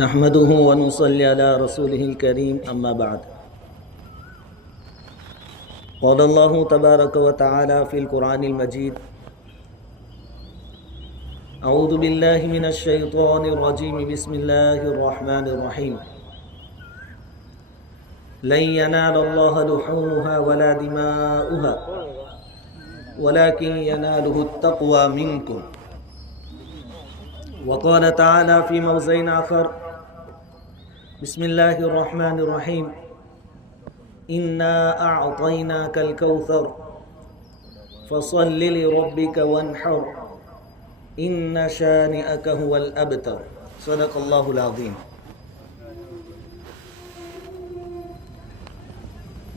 نحمده ونصلي على رسوله الكريم أما بعد. قال الله تبارك وتعالى في القرآن المجيد: أعوذ بالله من الشيطان الرجيم بسم الله الرحمن الرحيم. لن ينال الله لحومها ولا دماؤها ولكن يناله التقوى منكم. وقال تعالى في موضع آخر: بسم الله الرحمن الرحيم. إنا أعطيناك الكوثر فصل لربك وانحر إن شانئك هو الأبتر. صدق الله العظيم.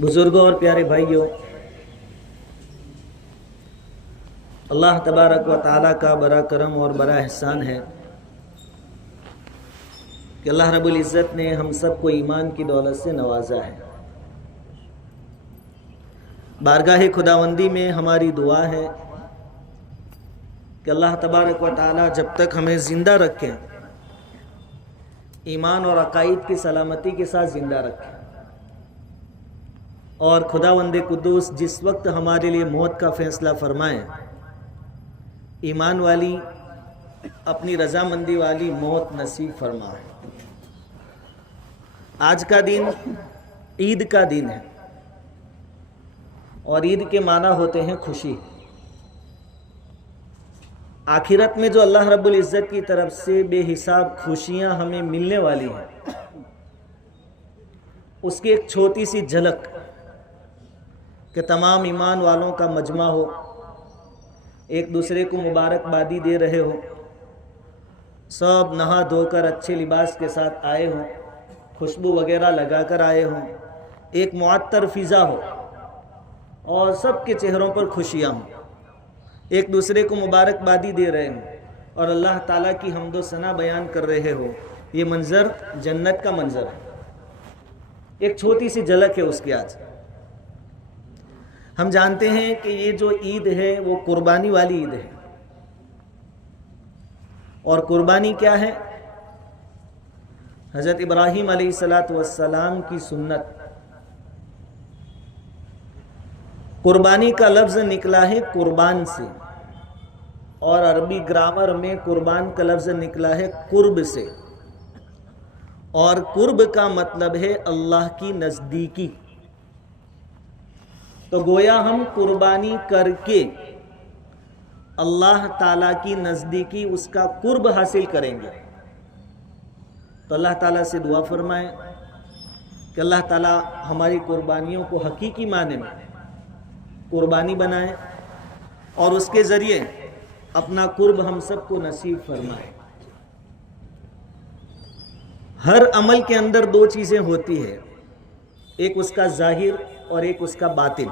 بزرگوں اور پیارے بھائیوں، اللہ تبارک و تعالیٰ کا بڑا کرم اور بڑا احسان ہے کہ اللہ رب العزت نے ہم سب کو ایمان کی دولت سے نوازا ہے. بارگاہ خداوندی میں ہماری دعا ہے کہ اللہ تبارک و تعالیٰ جب تک ہمیں زندہ رکھیں، ایمان اور عقائد کی سلامتی کے ساتھ زندہ رکھیں، اور خداوند قدوس جس وقت ہمارے لیے موت کا فیصلہ فرمائیں، ایمان والی اپنی رضامندی والی موت نصیب فرمائے. آج کا دن عید کا دن ہے، اور عید کے معنی ہوتے ہیں خوشی. آخرت میں جو اللہ رب العزت کی طرف سے بے حساب خوشیاں ہمیں ملنے والی ہیں، اس کی ایک چھوٹی سی جھلک کہ تمام ایمان والوں کا مجمع ہو، ایک دوسرے کو مبارکبادی دے رہے ہو، سب نہا دھو کر اچھے لباس کے ساتھ آئے ہوں، خوشبو وغیرہ لگا کر آئے ہوں، ایک معطر فضا ہو اور سب کے چہروں پر خوشیاں ہوں، ایک دوسرے کو مبارکبادی دے رہے ہوں اور اللہ تعالیٰ کی حمد و ثنا بیان کر رہے ہو. یہ منظر جنت کا منظر ہے. ایک چھوٹی سی جھلک ہے اس کی. آج ہم جانتے ہیں کہ یہ جو عید ہے وہ قربانی والی عید ہے. اور قربانی کیا ہے؟ حضرت ابراہیم علیہ السلام کی سنت. قربانی کا لفظ نکلا ہے قربان سے، اور عربی گرامر میں قربان کا لفظ نکلا ہے قرب سے، اور قرب کا مطلب ہے اللہ کی نزدیکی. تو گویا ہم قربانی کر کے اللہ تعالیٰ کی نزدیکی، اس کا قرب حاصل کریں گے. تو اللہ تعالیٰ سے دعا فرمائیں کہ اللہ تعالیٰ ہماری قربانیوں کو حقیقی معنی میں قربانی بنائیں اور اس کے ذریعے اپنا قرب ہم سب کو نصیب فرمائے. ہر عمل کے اندر دو چیزیں ہوتی ہیں، ایک اس کا ظاہر اور ایک اس کا باطن.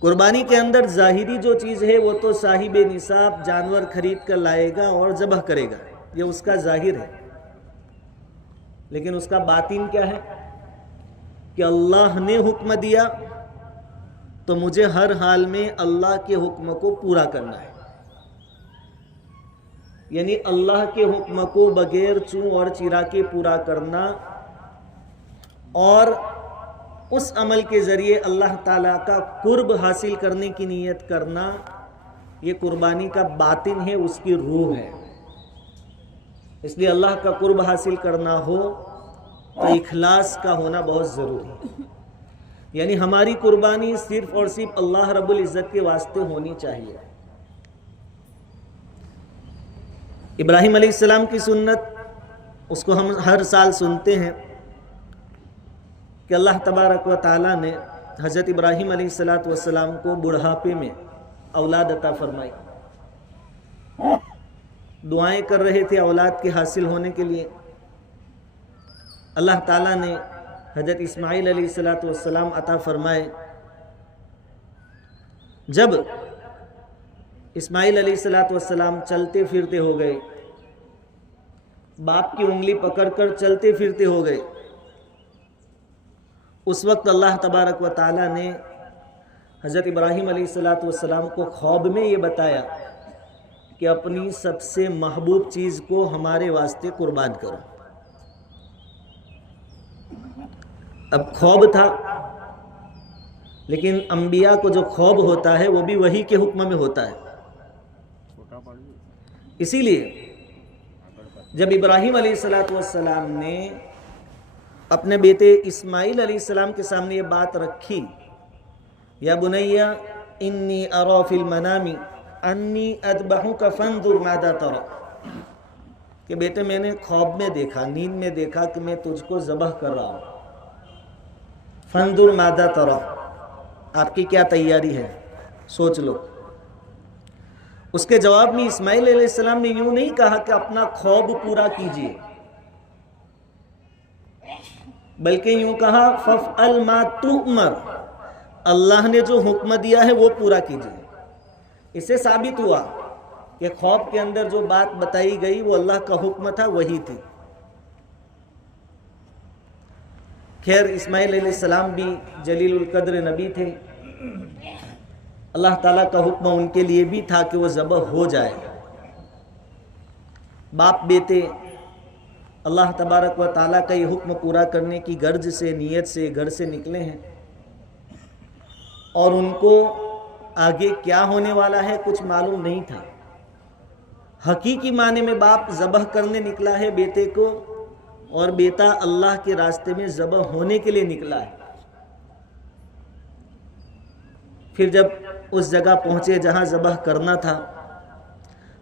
قربانی کے اندر ظاہری جو چیز ہے وہ تو صاحب نصاب جانور خرید کر لائے گا اور ذبح کرے گا، یہ اس کا ظاہر ہے. لیکن اس کا باطن کیا ہے؟ کہ اللہ نے حکم دیا تو مجھے ہر حال میں اللہ کے حکم کو پورا کرنا ہے. یعنی اللہ کے حکم کو بغیر چوں اور چرا کے پورا کرنا، اور اس عمل کے ذریعے اللہ تعالیٰ کا قرب حاصل کرنے کی نیت کرنا، یہ قربانی کا باطن ہے، اس کی روح ہے. اس لیے اللہ کا قرب حاصل کرنا ہو تو اخلاص کا ہونا بہت ضروری ہے. یعنی ہماری قربانی صرف اور صرف اللہ رب العزت کے واسطے ہونی چاہیے. ابراہیم علیہ السلام کی سنت، اس کو ہم ہر سال سنتے ہیں کہ اللہ تبارک و تعالیٰ نے حضرت ابراہیم علیہ السلام کو بڑھاپے میں اولاد عطا فرمائی. دعائیں کر رہے تھے اولاد کے حاصل ہونے کے لیے. اللہ تعالیٰ نے حضرت اسماعیل علیہ السلام عطا فرمائے. جب اسماعیل علیہ السلام چلتے پھرتے ہو گئے، باپ کی انگلی پکڑ کر چلتے پھرتے ہو گئے، اس وقت اللہ تبارک و تعالیٰ نے حضرت ابراہیم علیہ السلام کو خواب میں یہ بتایا کہ اپنی سب سے محبوب چیز کو ہمارے واسطے قربان کرو۔ اب خواب تھا، لیکن انبیاء کو جو خواب ہوتا ہے وہ بھی وحی کے حکم میں ہوتا ہے۔ اسی لیے جب ابراہیم علیہ السلام نے اپنے بیٹے اسماعیل علیہ السلام کے سامنے یہ بات رکھی، یا بنیا انی ارا فی المنام انی اذبحک فانظر ماذا تری، کہ بیٹے میں نے خواب میں دیکھا، نیند میں دیکھا کہ میں تجھ کو ذبح کر رہا ہوں، فانظر ماذا تری، آپ کی کیا تیاری ہے، سوچ لو۔ اس کے جواب میں اسماعیل علیہ السلام نے یوں نہیں کہا کہ اپنا خواب پورا کیجئے، بلکہ یوں کہا فَافْعَلْ مَا تُؤْمَرْ، اللہ نے جو حکم دیا ہے وہ پورا کیجئے۔ اس سے ثابت ہوا کہ خواب کے اندر جو بات بتائی گئی وہ اللہ کا حکم تھا، وہی تھی۔ خیر اسماعیل علیہ السلام بھی جلیل القدر نبی تھے، اللہ تعالیٰ کا حکم ان کے لیے بھی تھا کہ وہ ذبح ہو جائے۔ باپ بیٹے اللہ تبارک و تعالیٰ کا یہ حکم پورا کرنے کی غرض سے، نیت سے گھر سے نکلے ہیں، اور ان کو آگے کیا ہونے والا ہے کچھ معلوم نہیں تھا۔ حقیقی معنی میں باپ ذبح کرنے نکلا ہے بیٹے کو، اور بیٹا اللہ کے راستے میں ذبح ہونے کے لیے نکلا ہے۔ پھر جب اس جگہ پہنچے جہاں ذبح کرنا تھا،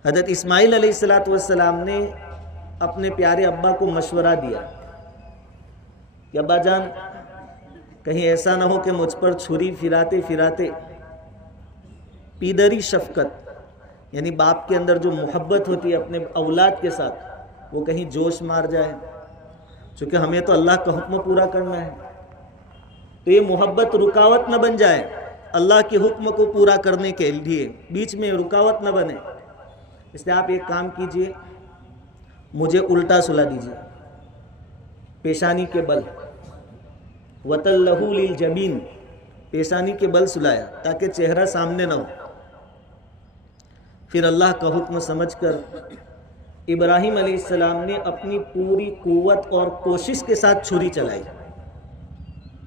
حضرت اسماعیل علیہ السلام نے اپنے پیارے ابا کو مشورہ دیا کہ ابا جان کہیں ایسا نہ ہو کہ مجھ پر چھری پھراتے پھراتے پیدری شفقت، یعنی باپ کے اندر جو محبت ہوتی ہے اپنے اولاد کے ساتھ، وہ کہیں جوش مار جائے، چونکہ ہمیں تو اللہ کا حکم پورا کرنا ہے، تو یہ محبت رکاوٹ نہ بن جائے اللہ کے حکم کو پورا کرنے کے لیے، بیچ میں رکاوٹ نہ بنے۔ اس لیے آپ ایک کام کیجئے، مجھے الٹا سلا دیجئے پیشانی کے بل، وَتَلَّهُ لِلْجَبِينِ، پیشانی کے بل سلایا تاکہ چہرہ سامنے نہ ہو۔ پھر اللہ کا حکم سمجھ کر ابراہیم علیہ السلام نے اپنی پوری قوت اور کوشش کے ساتھ چھری چلائی۔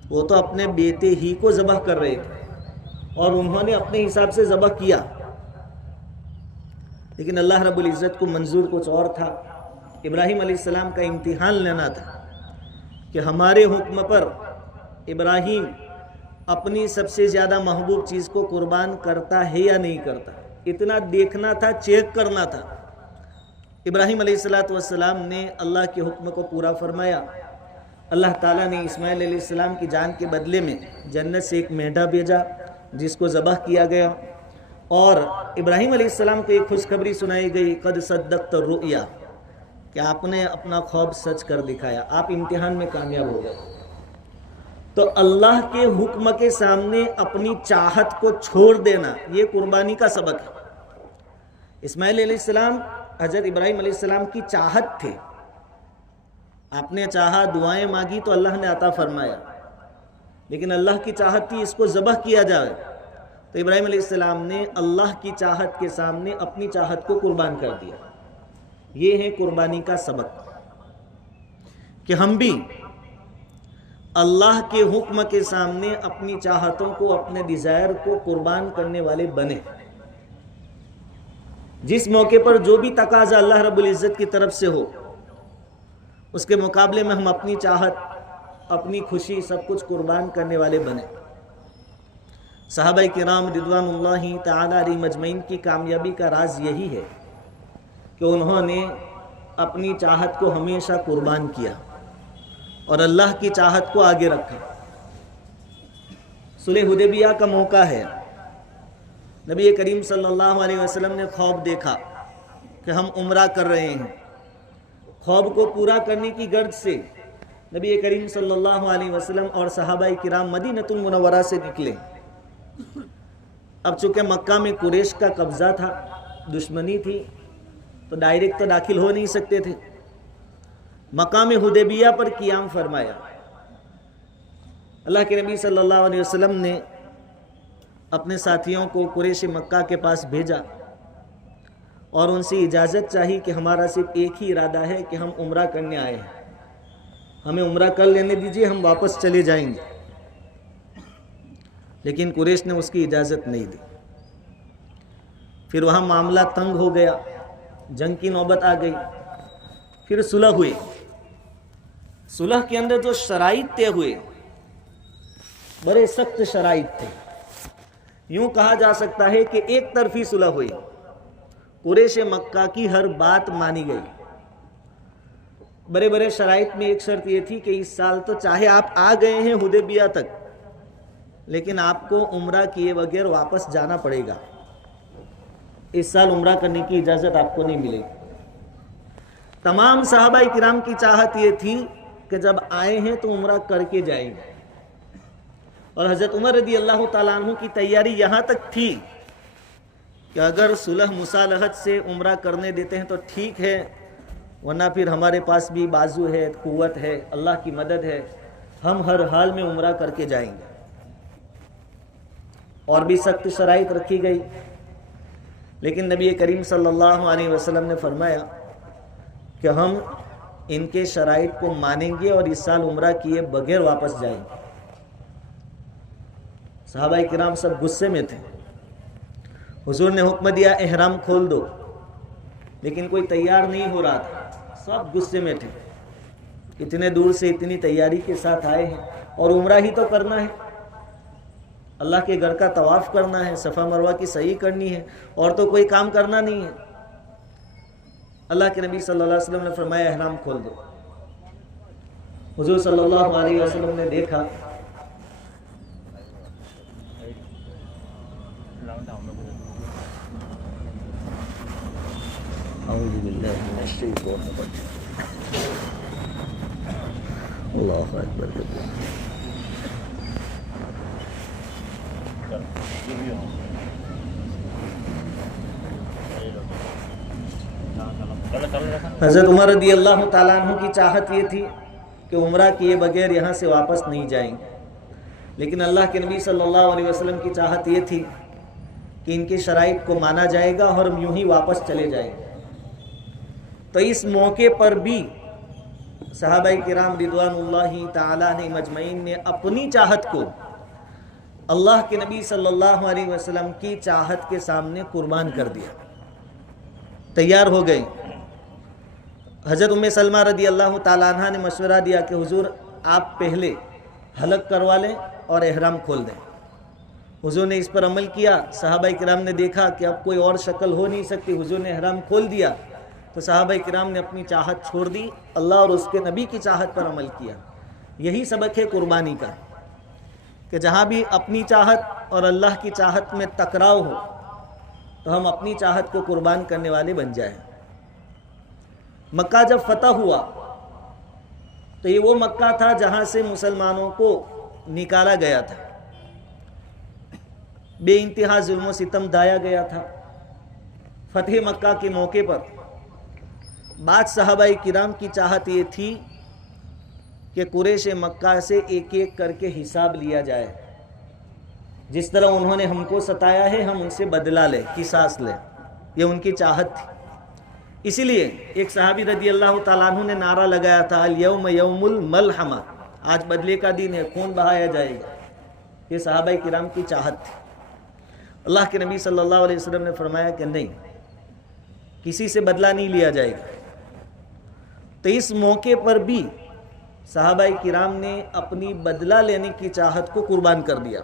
وہ تو اپنے بیٹے ہی کو ذبح کر رہے تھے اور انہوں نے اپنے حساب سے ذبح کیا، لیکن اللہ رب العزت کو منظور کچھ اور تھا۔ ابراہیم علیہ السلام کا امتحان لینا تھا کہ ہمارے حکم پر ابراہیم اپنی سب سے زیادہ محبوب چیز کو قربان کرتا ہے یا نہیں کرتا، اتنا دیکھنا تھا، چیک کرنا تھا۔ ابراہیم علیہ السلام نے اللہ کے حکم کو پورا فرمایا۔ اللہ تعالیٰ نے اسماعیل علیہ السلام کی جان کے بدلے میں جنت سے ایک مینڈھا بھیجا جس کو ذبح کیا گیا، اور ابراہیم علیہ السلام کو ایک خوشخبری سنائی گئی، قد صدقت الرؤیا، کہ آپ نے اپنا خواب سچ کر دکھایا، آپ امتحان میں کامیاب ہو گئے۔ تو اللہ کے حکم کے سامنے اپنی چاہت کو چھوڑ دینا یہ قربانی کا سبق ہے۔ اسماعیل علیہ السلام حضرت ابراہیم علیہ السلام کی چاہت تھے، آپ نے چاہا، دعائیں مانگی تو اللہ نے عطا فرمایا، لیکن اللہ کی چاہت تھی اس کو ذبح کیا جائے، تو ابراہیم علیہ السلام نے اللہ کی چاہت کے سامنے اپنی چاہت کو قربان کر دیا۔ یہ ہے قربانی کا سبق، کہ ہم بھی اللہ کے حکم کے سامنے اپنی چاہتوں کو، اپنے ڈیزائر کو قربان کرنے والے بنے۔ جس موقع پر جو بھی تقاضا اللہ رب العزت کی طرف سے ہو، اس کے مقابلے میں ہم اپنی چاہت، اپنی خوشی، سب کچھ قربان کرنے والے بنے۔ صحابہ کرام رضوان اللہ تعالی علیہم اجمعین کی کامیابی کا راز یہی ہے کہ انہوں نے اپنی چاہت کو ہمیشہ قربان کیا اور اللہ کی چاہت کو آگے رکھا۔ صلح حدیبیہ کا موقع ہے، نبی کریم صلی اللہ علیہ وسلم نے خواب دیکھا کہ ہم عمرہ کر رہے ہیں۔ خواب کو پورا کرنے کی غرض سے نبی کریم صلی اللہ علیہ وسلم اور صحابہ کرام مدینۃ المنورہ سے نکلے۔ اب چونکہ مکہ میں قریش کا قبضہ تھا، دشمنی تھی، تو ڈائریکٹ تو داخل ہو نہیں سکتے تھے۔ مقام حدیبیہ پر قیام فرمایا۔ اللہ کے نبی صلی اللہ علیہ وسلم نے اپنے ساتھیوں کو قریش مکہ کے پاس بھیجا اور ان سے اجازت چاہی کہ ہمارا صرف ایک ہی ارادہ ہے کہ ہم عمرہ کرنے آئے ہیں، ہمیں عمرہ کر لینے دیجئے، ہم واپس چلے جائیں گے۔ لیکن قریش نے اس کی اجازت نہیں دی۔ پھر وہاں معاملہ تنگ ہو گیا، جنگ کی نوبت آ گئی، پھر صلح ہوئی۔ صلح کے اندر جو شرائط طے ہوئے بڑے سخت شرائط تھے، یوں کہا جا سکتا ہے کہ ایک طرفی صلح ہوئی، قریش مکہ کی ہر بات مانی گئی۔ بڑے بڑے شرائط میں ایک شرط یہ تھی کہ اس سال تو چاہے آپ آ گئے ہیں حدیبیہ تک، لیکن آپ کو عمرہ کیے بغیر واپس جانا پڑے گا، اس سال عمرہ کرنے کی اجازت آپ کو نہیں ملے گی۔ تمام صحابہ کرام کی چاہت یہ تھی کہ جب آئے ہیں تو عمرہ کر کے جائیں گے، اور حضرت عمر رضی اللہ تعالیٰ عنہ کی تیاری یہاں تک تھی کہ اگر صلح مصالحت سے عمرہ کرنے دیتے ہیں تو ٹھیک ہے، ورنہ پھر ہمارے پاس بھی بازو ہے، قوت ہے، اللہ کی مدد ہے، ہم ہر حال میں عمرہ کر کے جائیں گے۔ اور بھی سخت شرائط رکھی گئی، لیکن نبی کریم صلی اللہ علیہ وسلم نے فرمایا کہ ہم ان کے شرائط کو مانیں گے اور اس سال عمرہ کیے بغیر واپس جائیں گے۔ صحابہ کرام سب غصے میں تھے۔ حضور نے حکم دیا احرام کھول دو، لیکن کوئی تیار نہیں ہو رہا تھا، سب غصے میں تھے، اتنے دور سے اتنی تیاری کے ساتھ آئے ہیں اور عمرہ ہی تو کرنا ہے، اللہ کے گھر کا طواف کرنا ہے، صفا مروہ کی سعی کرنی ہے، اور تو کوئی کام کرنا نہیں ہے۔ اللہ کے نبی صلی اللہ علیہ وسلم نے فرمایا احرام کھول دو۔ حضور صلی اللہ علیہ وسلم نے دیکھا اعوذ باللہ من الشیطان الرجیم، اللہ اکبر کبیرہ۔ حضرت عمر رضی اللہ تعالیٰ عنہ کی چاہت یہ تھی کہ عمرہ کیے بغیر یہاں سے واپس نہیں جائیں گے، لیکن اللہ کے نبی صلی اللہ علیہ وسلم کی چاہت یہ تھی کہ ان کی شرائط کو مانا جائے گا اور ہم یوں ہی واپس چلے جائیں گے۔ تو اس موقع پر بھی صحابہ کرام رضوان اللہ تعالیٰ علیہم اجمعین نے اپنی چاہت کو اللہ کے نبی صلی اللہ علیہ وسلم کی چاہت کے سامنے قربان کر دیا، تیار ہو گئے۔ حضرت ام سلمہ رضی اللہ تعالیٰ عنہ نے مشورہ دیا کہ حضور آپ پہلے حلق کروا لیں اور احرام کھول دیں۔ حضور نے اس پر عمل کیا۔ صحابہ کرام نے دیکھا کہ اب کوئی اور شکل ہو نہیں سکتی، حضور نے احرام کھول دیا تو صحابہ کرام نے اپنی چاہت چھوڑ دی، اللہ اور اس کے نبی کی چاہت پر عمل کیا۔ یہی سبق ہے قربانی کا کہ جہاں بھی اپنی چاہت اور اللہ کی چاہت میں ٹکراؤ ہو تو ہم اپنی چاہت کو قربان کرنے والے بن جائیں۔ مکہ جب فتح ہوا تو یہ وہ مکہ تھا جہاں سے مسلمانوں کو نکالا گیا تھا، بے انتہا ظلم و ستم ڈھایا گیا تھا۔ فتح مکہ کے موقع پر بعض صحابہ کرام کی چاہت یہ تھی کہ قریش مکہ سے ایک ایک کر کے حساب لیا جائے، جس طرح انہوں نے ہم کو ستایا ہے ہم ان سے بدلہ لیں، قصاص لیں، یہ ان کی چاہت تھی۔ اسی لیے ایک صحابی رضی اللہ تعالیٰ عنہ نے نعرہ لگایا تھا الیوم یوم الملحمہ، آج بدلے کا دن ہے، خون بہایا جائے گا۔ یہ صحابہ کرام کی چاہت تھی۔ اللہ کے نبی صلی اللہ علیہ وسلم نے فرمایا کہ نہیں، کسی سے بدلہ نہیں لیا جائے گا۔ تو اس موقع پر بھی صحابہ کرام نے اپنی بدلہ لینے کی چاہت کو قربان کر دیا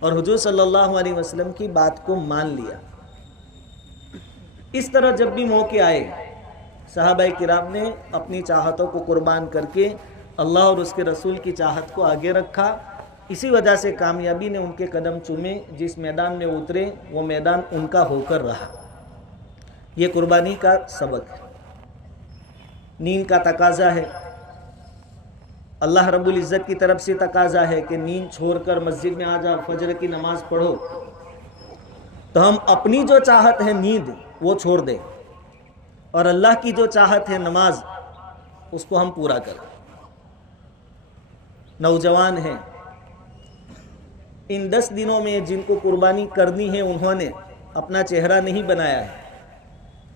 اور حضور صلی اللہ علیہ وسلم کی بات کو مان لیا۔ اس طرح جب بھی موقع آئے صحابہ کرام نے اپنی چاہتوں کو قربان کر کے اللہ اور اس کے رسول کی چاہت کو آگے رکھا۔ اسی وجہ سے کامیابی نے ان کے قدم چومے، جس میدان میں اترے وہ میدان ان کا ہو کر رہا۔ یہ قربانی کا سبق ہے۔ نیند کا تقاضا ہے، اللہ رب العزت کی طرف سے تقاضا ہے کہ نیند چھوڑ کر مسجد میں آ جاؤ، فجر کی نماز پڑھو۔ تو ہم اپنی جو چاہت ہے نیند وہ چھوڑ دیں اور اللہ کی جو چاہت ہے نماز اس کو ہم پورا کریں۔ نوجوان ہیں، ان 10 دنوں میں جن کو قربانی کرنی ہے انہوں نے اپنا چہرہ نہیں بنایا ہے،